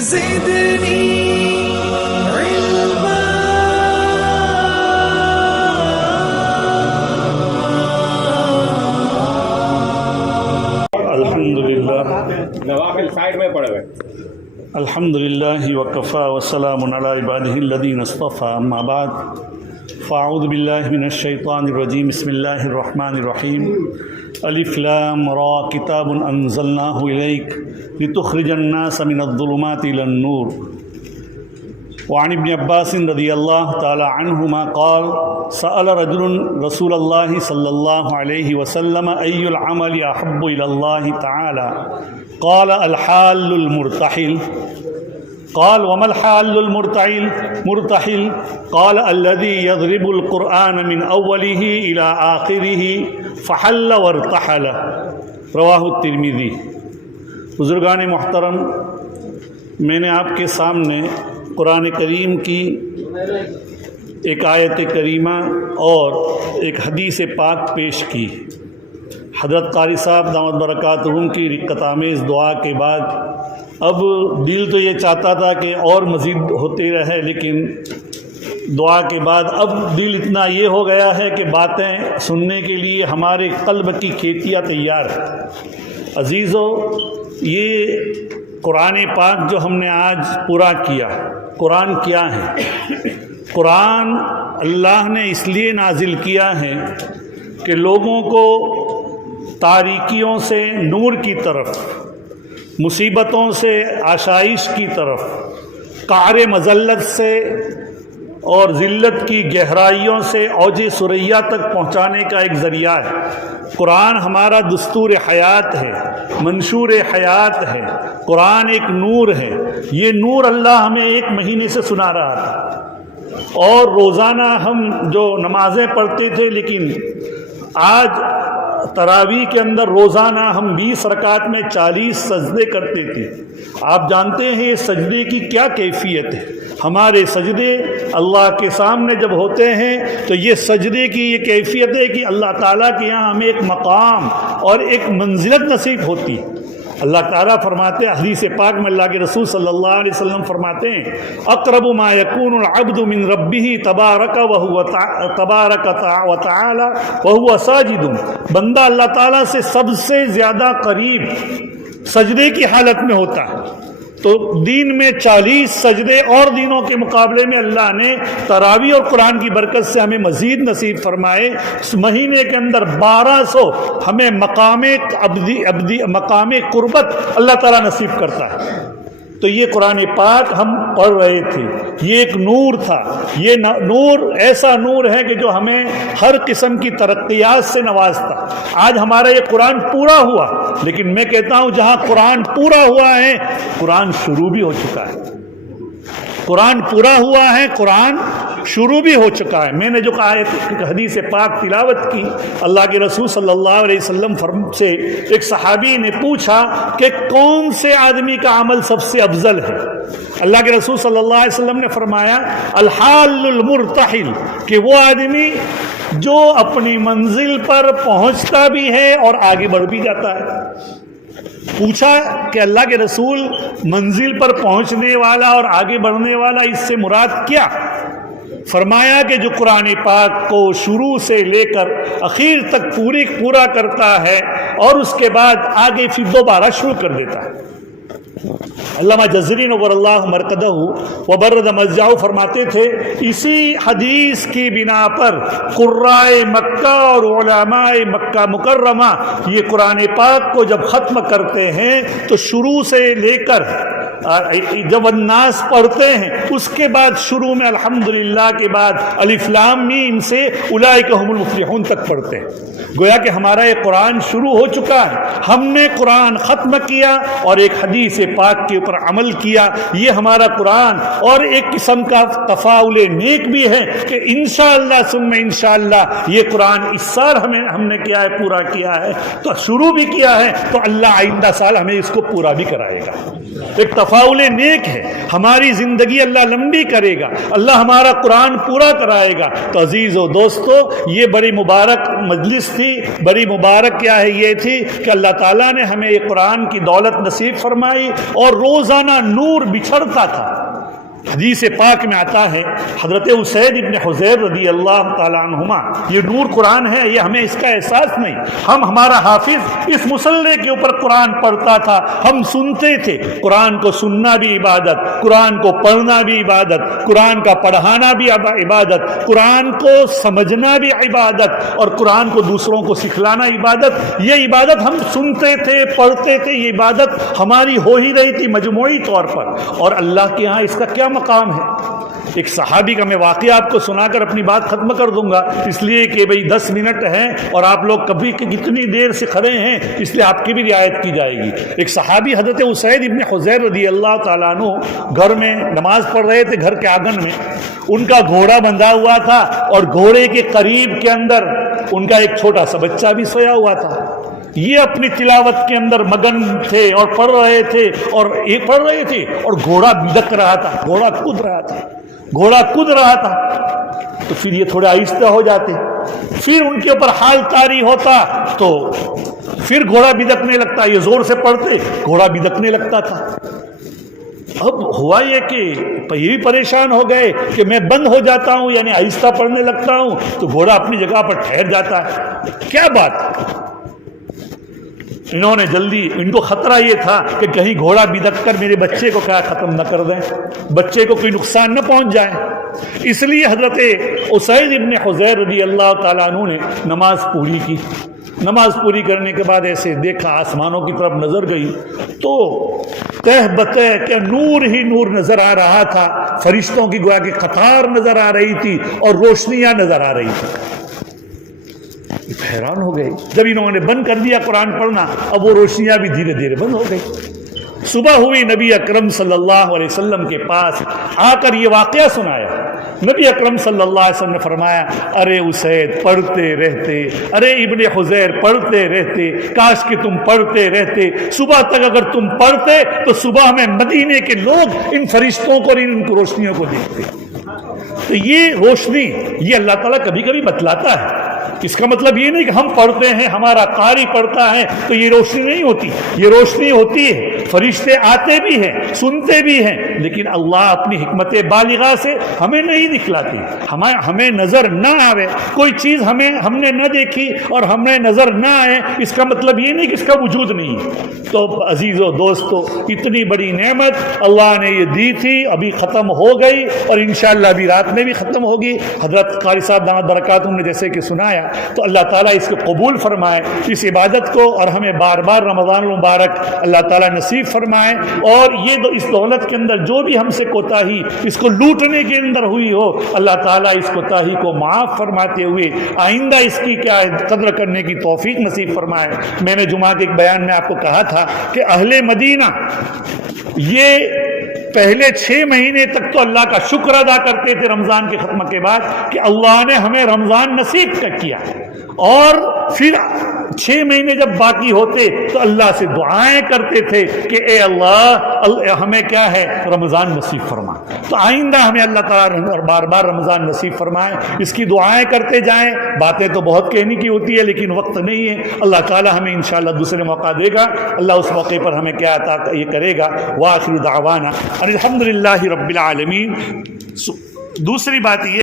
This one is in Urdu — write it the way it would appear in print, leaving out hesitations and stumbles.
زدني علما. نوافل سائڈ میں پڑھ گئے. الحمد للہ وکفا وسلام علی عبادہ الذین اصطفى اما بعد فاعوذ باللہ من الشیطان الرجیم بسم اللہ الرحمن الرحیم الف لام را کتاب انزلناہ الیک لتخرج الناس من الظلمات الى النور. وعن ابن عباس رضی اللہ تعالی عنہما قال سأل رجل رسول اللہ صلی اللہ علیہ وسلم ای العمل احب الى اللہ تعالی قال الحال المرتحل. قال وما الحال المرتحل قال الذي يضرب القرآن من أوله إلى آخره فحل وارتحل. رواہ الترمذی. بزرگان محترم، میں نے آپ کے سامنے قرآن کریم کی ایک آیت کریمہ اور ایک حدیث پاک پیش کی. حضرت قاری صاحب دامت برکاتہم کی رقت آمیز دعا کے بعد اب دل تو یہ چاہتا تھا کہ اور مزید ہوتے رہے، لیکن دعا کے بعد اب دل اتنا یہ ہو گیا ہے کہ باتیں سننے کے لیے ہمارے قلب کی کھیتیاں تیار ہیں. عزیزو، یہ قرآن پاک جو ہم نے آج پورا کیا، قرآن کیا ہے؟ قرآن اللہ نے اس لیے نازل کیا ہے کہ لوگوں کو تاریکیوں سے نور کی طرف، مصیبتوں سے آشائش کی طرف، قعر مذلت سے اور ذلت کی گہرائیوں سے اوج ثریا تک پہنچانے کا ایک ذریعہ ہے. قرآن ہمارا دستور حیات ہے، منشور حیات ہے. قرآن ایک نور ہے. یہ نور اللہ ہمیں ایک مہینے سے سنا رہا تھا، اور روزانہ ہم جو نمازیں پڑھتے تھے، لیکن آج تراویح کے اندر روزانہ ہم 20 رکعت میں 40 سجدے کرتے تھے. آپ جانتے ہیں یہ سجدے کی کیا کیفیت ہے. ہمارے سجدے اللہ کے سامنے جب ہوتے ہیں تو یہ سجدے کی یہ کیفیت ہے کہ اللہ تعالیٰ کے یہاں ہمیں ایک مقام اور ایک منزلت نصیب ہوتی ہے. اللہ تعالیٰ فرماتے ہیں حدیث پاک میں، اللہ کے رسول صلی اللہ علیہ وسلم فرماتے ہیں اقرب ما یکون العبد من ربہ تبارک وتعالی وہو ساجد. بندہ اللہ تعالیٰ سے سب سے زیادہ قریب سجدے کی حالت میں ہوتا ہے. تو دین میں 40 سجدے اور دینوں کے مقابلے میں اللہ نے تراویح اور قرآن کی برکت سے ہمیں مزید نصیب فرمائے. اس مہینے کے اندر 1200 ہمیں مقام قربت اللہ تعالیٰ نصیب کرتا ہے. تو یہ قرآن پاک ہم پڑھ رہے تھے، یہ ایک نور تھا. یہ نور ایسا نور ہے کہ جو ہمیں ہر قسم کی ترقیات سے نوازتا. آج ہمارا یہ قرآن پورا ہوا، لیکن میں کہتا ہوں جہاں قرآن پورا ہوا ہے، قرآن شروع بھی ہو چکا ہے. قرآن پورا ہوا ہے، قرآن شروع بھی ہو چکا ہے. میں نے جو حدیث پاک تلاوت کی، اللہ کے رسول صلی اللہ علیہ وسلم سے ایک صحابی نے پوچھا کہ کون سے آدمی کا عمل سب سے افضل ہے؟ اللہ کے رسول صلی اللہ علیہ وسلم نے فرمایا الحال المرتحل، کہ وہ آدمی جو اپنی منزل پر پہنچتا بھی ہے اور آگے بڑھ بھی جاتا ہے. پوچھا کہ اللہ کے رسول منزل پر پہنچنے والا اور آگے بڑھنے والا، اس سے مراد کیا؟ فرمایا کہ جو قرآن پاک کو شروع سے لے کر اخیر تک پورا کرتا ہے اور اس کے بعد آگے پھر دوبارہ شروع کر دیتا ہے. علامہ جزری نور اللہ مرقدہ وبرد مضجعہ فرماتے تھے اسی حدیث کی بنا پر قرائے مکہ اور علماء مکہ مکرمہ یہ قرآن پاک کو جب ختم کرتے ہیں تو شروع سے لے کر جب الناس پڑھتے ہیں اس کے بعد شروع میں الحمدللہ کے بعد الف لام میم سے اولئک هم المفلحون تک پڑھتے ہیں. گویا کہ ہمارا یہ قرآن شروع ہو چکا ہے. ہم نے قرآن ختم کیا اور ایک حدیث پاک کے اوپر عمل کیا. یہ ہمارا قرآن اور ایک قسم کا تفاعل نیک بھی ہے کہ انشاءاللہ ثم انشاءاللہ یہ قرآن اس سال ہم نے کیا ہے، پورا کیا ہے، تو شروع بھی کیا ہے، تو اللہ آئندہ سال ہمیں اس کو پورا بھی کرائے گا. ایک تفاعل نیک ہے، ہماری زندگی اللہ لمبی کرے گا، اللہ ہمارا قرآن پورا کرائے گا۔ تو عزیز و دوستو، یہ بڑی مبارک مجلس تھی، بڑی مبارک کیا ہے یہ تھی کہ اللہ تعالیٰ نے ہمیں یہ قرآن کی دولت نصیب فرمائی، اور روزانہ نور بچھڑتا تھا۔ حدیث پاک میں آتا ہے، حضرت اسید ابن حضیر رضی اللہ تعالیٰ عنہما، یہ نور قرآن ہے، یہ ہمیں اس کا احساس نہیں، ہمارا حافظ اس مصلے کے اوپر قرآن پڑھتا تھا، ہم سنتے تھے۔ قرآن کو سننا بھی عبادت، قرآن کو پڑھنا بھی عبادت، قرآن کا پڑھانا بھی عبادت، قرآن کو سمجھنا بھی عبادت، اور قرآن کو دوسروں کو سکھلانا عبادت۔ یہ عبادت ہم سنتے تھے، پڑھتے تھے، یہ عبادت ہماری ہو ہی رہی تھی مجموعی طور پر، اور اللہ کے ہاں اس کا کیا مقام ہے۔ ایک صحابی کا میں واقعہ آپ کو سنا کر اپنی بات ختم کر دوں گا، اس لیے کہ بھئی 10 منٹ ہیں اور آپ لوگ کبھی کتنی دیر سے کھڑے ہیں، اس لیے آپ کی بھی رعایت کی جائے گی۔ ایک صحابی حضرت اسید ابن حضیر رضی اللہ تعالیٰ عنہ گھر میں نماز پڑھ رہے تھے، گھر کے آنگن میں ان کا گھوڑا بندھا ہوا تھا، اور گھوڑے کے قریب کے اندر ان کا ایک چھوٹا سا بچہ بھی سویا ہوا تھا۔ یہ اپنی تلاوت کے اندر مگن تھے اور پڑھ رہے تھے، اور گھوڑا بدک رہا تھا، گھوڑا کود رہا تھا۔ تو پھر یہ تھوڑے آہستہ ہو جاتے، پھر ان کے اوپر حال طاری ہوتا تو پھر گھوڑا بدکنے لگتا، یہ زور سے پڑھتے، گھوڑا بدکنے لگتا تھا۔ اب ہوا یہ کہ یہ بھی پریشان ہو گئے کہ میں بند ہو جاتا ہوں، یعنی آہستہ پڑھنے لگتا ہوں تو گھوڑا اپنی جگہ پر ٹھہر جاتا ہے، کیا بات۔ انہوں نے جلدی، ان کو خطرہ یہ تھا کہ کہیں گھوڑا بدک کر میرے بچے کو کیا ختم نہ کر دیں، بچے کو کوئی نقصان نہ پہنچ جائے، اس لیے حضرت اسید ابن حضیر رضی اللہ تعالیٰ عنہ نے نماز پوری کی۔ نماز پوری کرنے کے بعد ایسے دیکھا، آسمانوں کی طرف نظر گئی تو تہ بتہ کہ نور ہی نور نظر آ رہا تھا، فرشتوں کی گویا کہ قطار نظر آ رہی تھی اور روشنیاں نظر آ رہی تھی۔ حیران ہو گئے، جب انہوں نے بند کر دیا قرآن پڑھنا، اب وہ روشنیاں بھی دھیرے دھیرے بند ہو گئی۔ صبح ہوئی، نبی اکرم صلی اللہ علیہ وسلم کے پاس آ کر یہ واقعہ سنایا۔ نبی اکرم صلی اللہ علیہ وسلم نے فرمایا، ارے اسید پڑھتے رہتے، ارے ابن حضیر پڑھتے رہتے، کاش کہ تم پڑھتے رہتے، صبح تک اگر تم پڑھتے تو صبح میں مدینے کے لوگ ان فرشتوں کو اور ان روشنیوں کو دیکھتے۔ تو یہ روشنی، یہ اللہ تعالیٰ کبھی کبھی بتلاتا ہے، اس کا مطلب یہ نہیں کہ ہم پڑھتے ہیں، ہمارا قاری پڑھتا ہے تو یہ روشنی نہیں ہوتی، یہ روشنی ہوتی ہے، فرشتے آتے بھی ہیں، سنتے بھی ہیں، لیکن اللہ اپنی حکمت بالغہ سے ہمیں نہیں دکھلاتی، ہمیں نظر نہ آوے کوئی چیز، ہم نے نہ دیکھی اور ہمیں نظر نہ آئے، اس کا مطلب یہ نہیں کہ اس کا وجود نہیں ہے۔ تو عزیزو دوستو، اتنی بڑی نعمت اللہ نے یہ دی تھی، ابھی ختم ہو گئی اور انشاءاللہ ابھی رات میں بھی ختم ہوگی۔ حضرت قاری صاحب دامت برکاتہم نے جیسے کہ سنایا، تو اللہ تعالیٰ اس کو قبول فرمائے، اس عبادت کو، اور ہمیں بار بار رمضان المبارک اللہ تعالیٰ نصیب فرمائے، اور یہ اس دولت کے اندر جو بھی ہم سے کوتاہی اس کو لوٹنے کے اندر ہوئی ہو، اللہ تعالیٰ اس کوتاہی کو معاف فرماتے ہوئے آئندہ اس کی کیا قدر کرنے کی توفیق نصیب فرمائے۔ میں نے جمعہ کے ایک بیان میں آپ کو کہا تھا کہ اہل مدینہ یہ پہلے 6 مہینے تک تو اللہ کا شکر ادا کرتے تھے رمضان کے ختم کے بعد کہ اللہ نے ہمیں رمضان نصیب کیا، اور پھر 6 مہینے جب باقی ہوتے تو اللہ سے دعائیں کرتے تھے کہ اے اللہ ہمیں کیا ہے، رمضان نصیب فرما۔ تو آئندہ ہمیں اللہ تعالیٰ بار بار رمضان نصیب فرمائے، اس کی دعائیں کرتے جائیں۔ باتیں تو بہت کہنے کی ہوتی ہے لیکن وقت نہیں ہے، اللہ تعالیٰ ہمیں انشاءاللہ دوسرے موقع دے گا، اللہ اس موقع پر ہمیں کیا عطا یہ کرے گا۔ وآخر دعوانا الحمدللہ رب العالمین۔ دوسری بات یہ